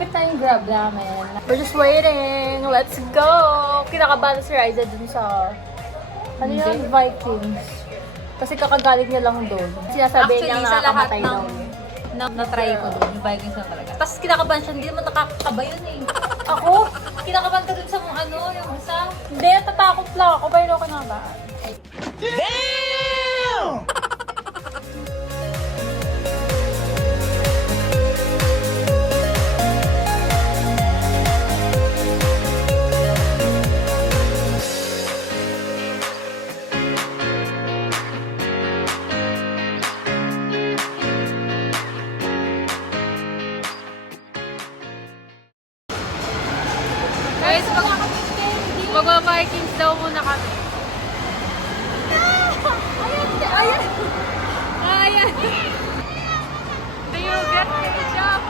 malapit na yung grab namin. We're just waiting. Let's go! Kinakabahan si Riza dun sa... Ano yun? Vikings. Kasi kakagaling niya lang doon. Sinasabi niya sa lahat nakakamatay daw. na-try ko doon, yung Vikings na talaga. Tapos kinakabahan siya, hindi naman nakakaba yun eh. Ako? Kinakabahan ka dun sa yung isa. Hindi, tatakot lang ako. Pero ako na ba? Guys, mag-Vikings daw muna kami. Ayan! Ayan! Do you get the job?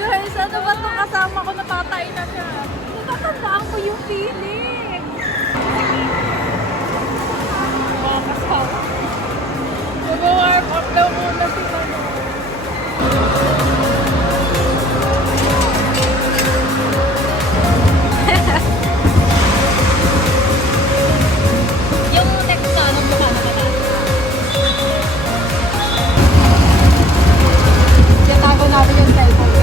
Guys, ano ba itong kasama ko na patay na siya? Natatandaan ko yung feeling. Mga kasama. Mag-warm up daw muna si Mano. Yung next na, anong mukha na naman? Tatago natin yung cellphone.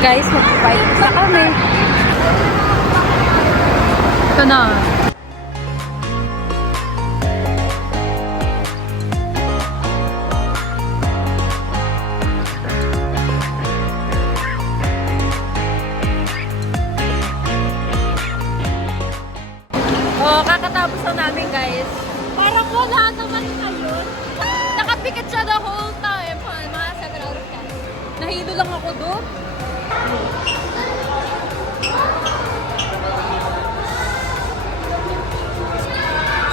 Guys, mag-fight na kami. Ito na. Oh, kakatapos na namin, guys. Parang wala naman ngayon. Nakapikit siya the whole time. Mga 7 out of 10. Nahilo lang ako doon.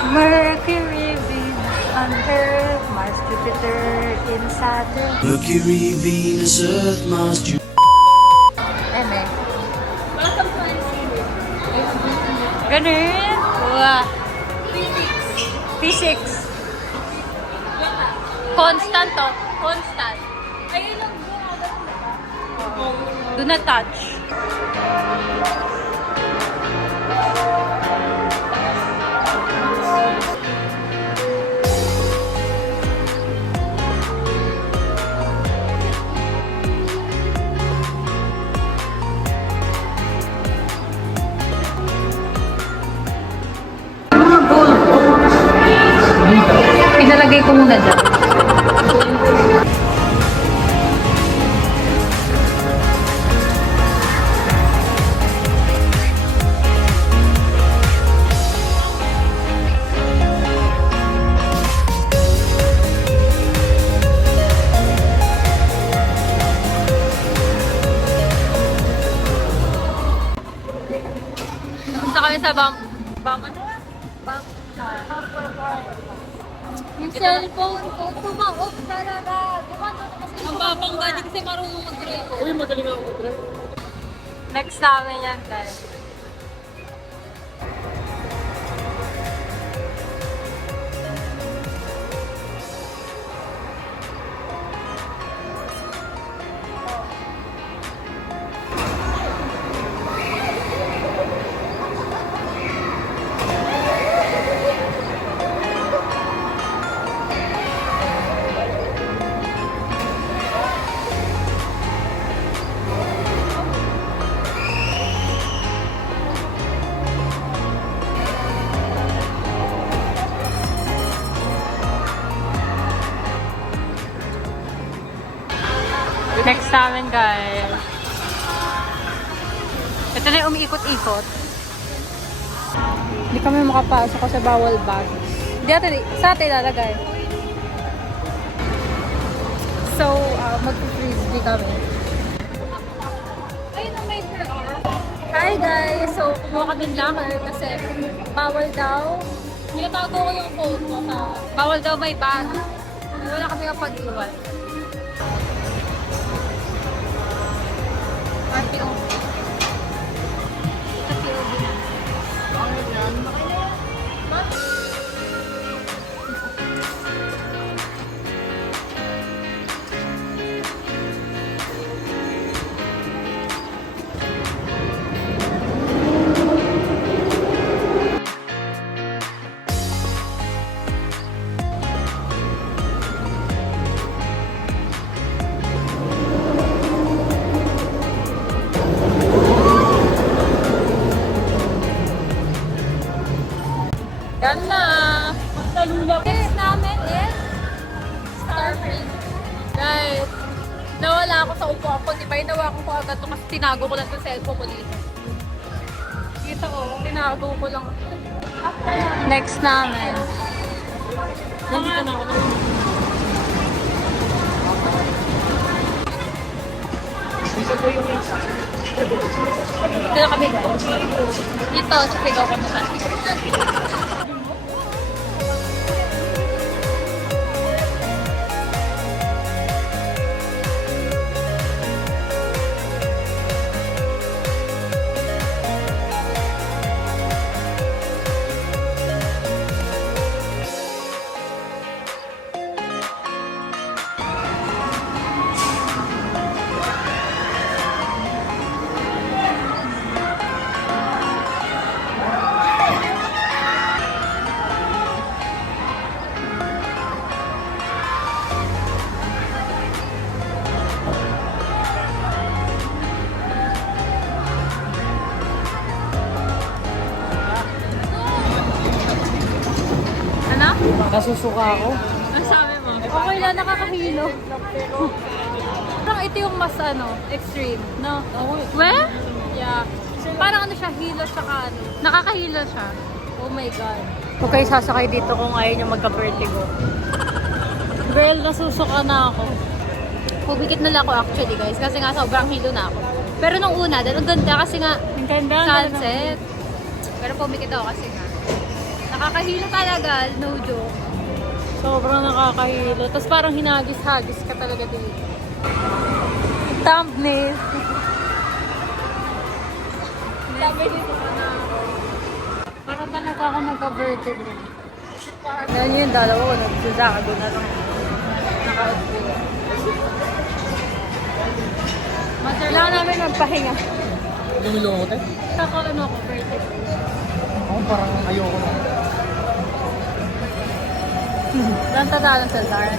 Mercury, Venus, on Earth, Mars, Jupiter, in Saturn. Mercury, Venus, Earth, Mars, Jupiter. Eme. Welcome to NCB. Ganun. Wow. Physics. Constant to. Constant. Ayun lang Do not touch. Pinalagay ko muna dyan. Punta kami sa bam ano? Yung cellphone ko, tumang-off talaga. Ang babangga, di kasi marunong mag-drive. Uy, magaling ako mag-drive. Next namin yan, guys. Next namin, guys. Ito na yung umiikot-ikot. Hindi kami makapasok kasi bawal bag. Hindi natin, sa atin lalagay. So, mag-frisbee kami. Ayun ang may per hour. Hi guys! So, kumuha kami ng locker kasi bawal daw. Tinatago ko yung phone ko sa... Bawal daw may bag. Wala kami kapag-iwan. RTO. Yan na! Yes, namin is Starfish. Guys, nawala ako sa upuan ko. Di ba inawakan ko agad to kasi tinago ko lang sa cellphone ko dito. Kita ko, tinago ko lang. Next namin. Nandito na ako. Dito na kami. Dito, sa Sigaw kami sa. Ano? Nasusuka ako. Ang sabi mo? Okay lang, nakakahilo. Parang ito yung mas extreme, no? We? Yeah. Parang siya, hilo tsaka nakakahilo siya. Oh my God. Okay, sasakay dito kung ayaw niya magka-vertigo. Girl, nasusuka na ako. Pumikit na lang ako actually guys, kasi nga sobrang hilo na ako. Pero nung una, dahil ang ganda kasi nga sunset. Pero pumikit ako kasi nga. Nakakahilo talaga, no joke. Sobrang nakakahilo. Tapos parang hinagis-hagis ka talaga dito. Thumbnail. Sabi dito ka na. Parang talaga ako magka-vertigo. Yan yung dalawa ko. Nagsasaka doon na lang. Naka-outfit. Kailangan namin magpahinga. Tumilo ko tayo? Ako vertigo. Ako parang ayoko na. Lang tatalo sa Zara.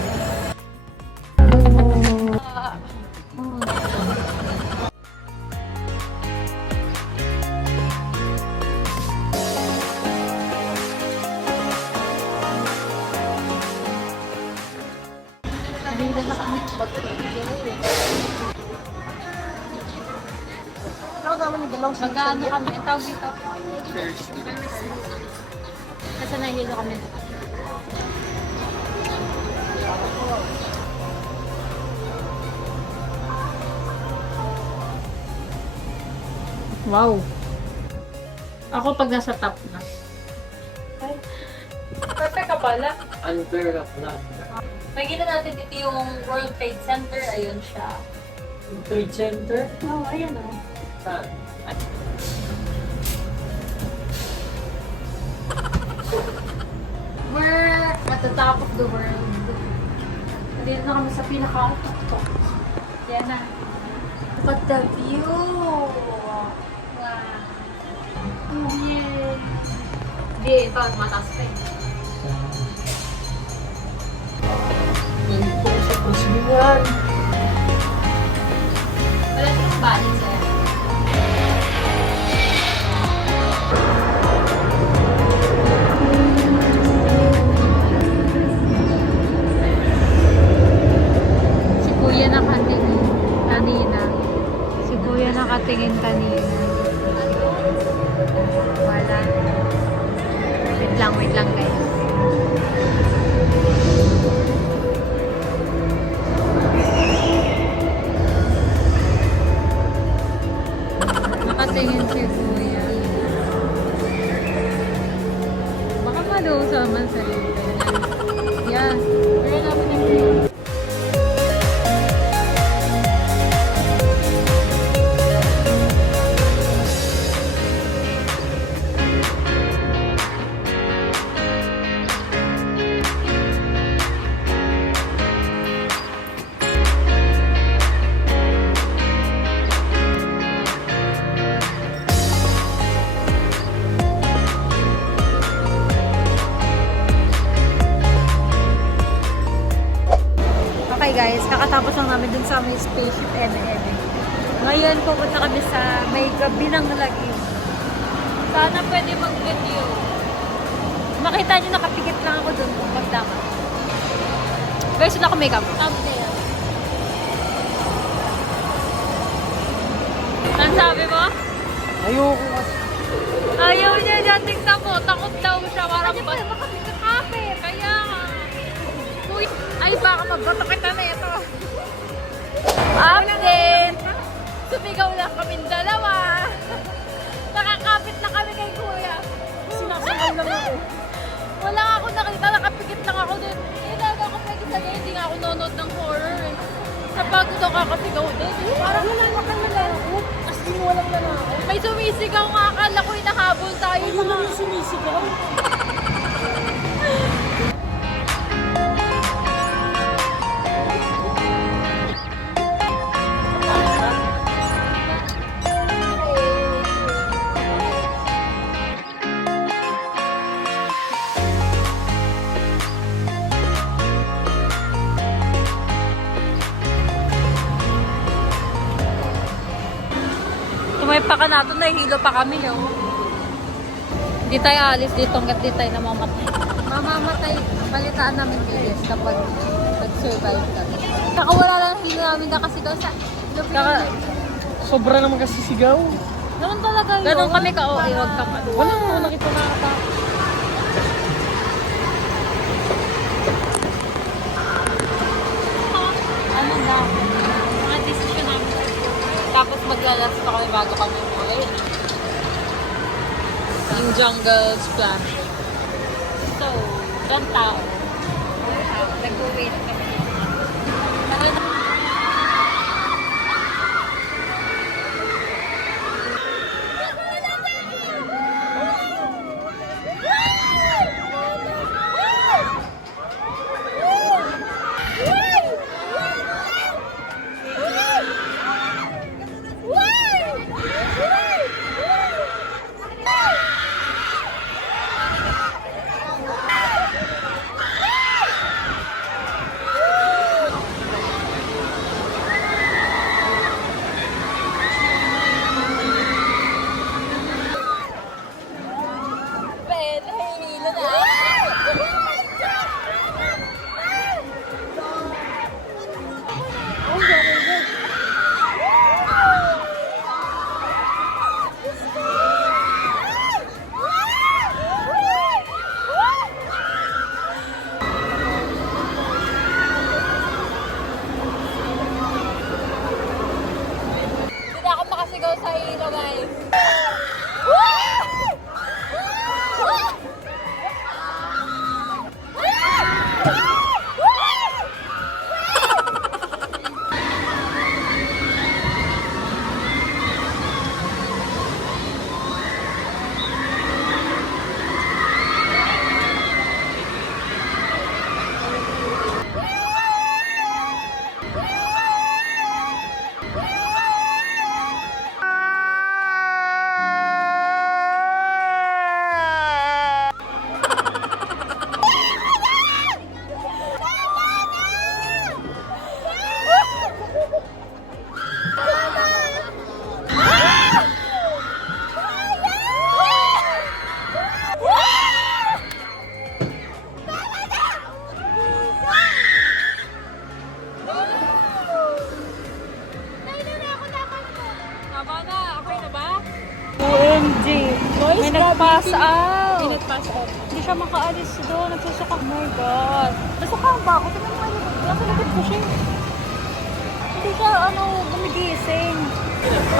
Magkano kami? Ang tawag dito? Kasi nahihilo kami. Wow. Ako pag nasa top na. Perfect ka pala. Unfair of that. Makikita natin dito yung World Trade Center. Ayun siya. Trade center? Oh, ayun o. Saan? We're at the top of the world. Nandito na kami sa pinaka-top. Yan na. Look at the view! Wow! Yay! Hindi, ito. Mataas pa eh. Ganito sa Kusbihan. Wala silang balik sa'yo. Si Kuya nakatingin kanina. Si Kuya nakatingin kanina. Wala. susaman sa dito. Yan. Meron namin ng green. Okay guys, kakatapos lang namin dun sa may spaceship Eme. Ngayon, pupunta kami sa may gabi ng lagi. Sana pwede mag-video. Makita nyo, nakapikit lang ako dun kung pagdaman. Guys, wala akong makeup. Thumbnail. Ang sabi mo? Ayoko kasi. Ayaw niya dyan. Tingnan mo. Takot daw siya. Parang ba? Makapit. Kaya nga. Uy. Ay, baka magbato kita na ito. Update! Sumigaw lang kaming dalawa. Nakakapit na kami kay kuya. Sinasakal lang ako. Wala ako nakita. Nakapikit lang ako dun. Ilaga ako pwede sa ganyan. Hindi nga ako nanonood ng horror. Sa bago daw kakasigaw din. Parang wala naman malakot. As in, walang lalaki. May sumisigaw nga. Akala ko inahabol tayo. Ayun lang yung sumisigaw. Tumay pa ka natin, nahihilo pa kami, oh. Hindi tayo alis dito hanggat di tayo namamatay. Mamamatay, balitaan namin bilis kapag nag-survive kami. Saka wala lang hilo namin na kasi daw sa Saka, sobra naman kasi sigaw. Ganun talaga yun. Ganun kami ka-OA, huwag ka pa. Wala mo nakita nakakatakot. Ano na, mga decision namin. Tapos maglalas pa kami bago kami umuwi. Yung jungle splash. So, doon tao. Nag-wait kami. Hindi ako makasigaw sa hilo, guys. May nag-pass out. May nag-pass out. Hindi siya makaalis doon. Nagsusuka. Oh my God. Nasukaan ba ako? Tingnan mo nga. Nasa likod ko siya. Hindi siya, gumigising.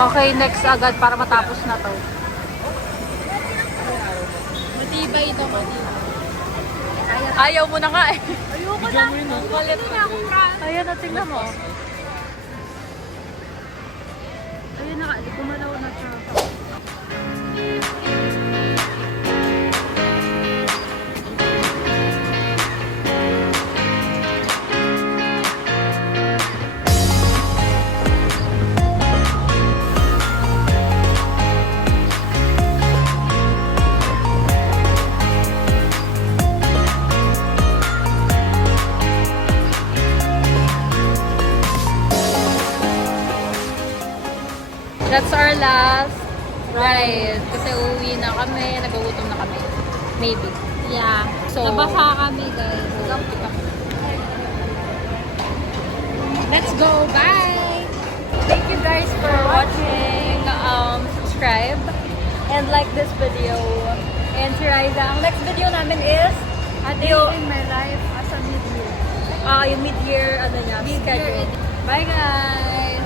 Okay, next agad para matapos na to. Matibay ito, matibay. Ayaw mo na nga eh. Ayoko Bigyan na. mo yun, ah. Kulit na ako, Fran. Ayan na, tingnan mo. Ayun na, di kumalaw na siya. That's our last ride. Kasi uuwi na kami, nagugutom na kami. Maybe. Yeah. So- Nabasa kami, guys. Let's go! Bye! Thank you guys for watching. Subscribe and like this video. And si Riza, ang next video namin is A day in my life as a mid-year. yung mid-year, ano niya, schedule. Bye guys!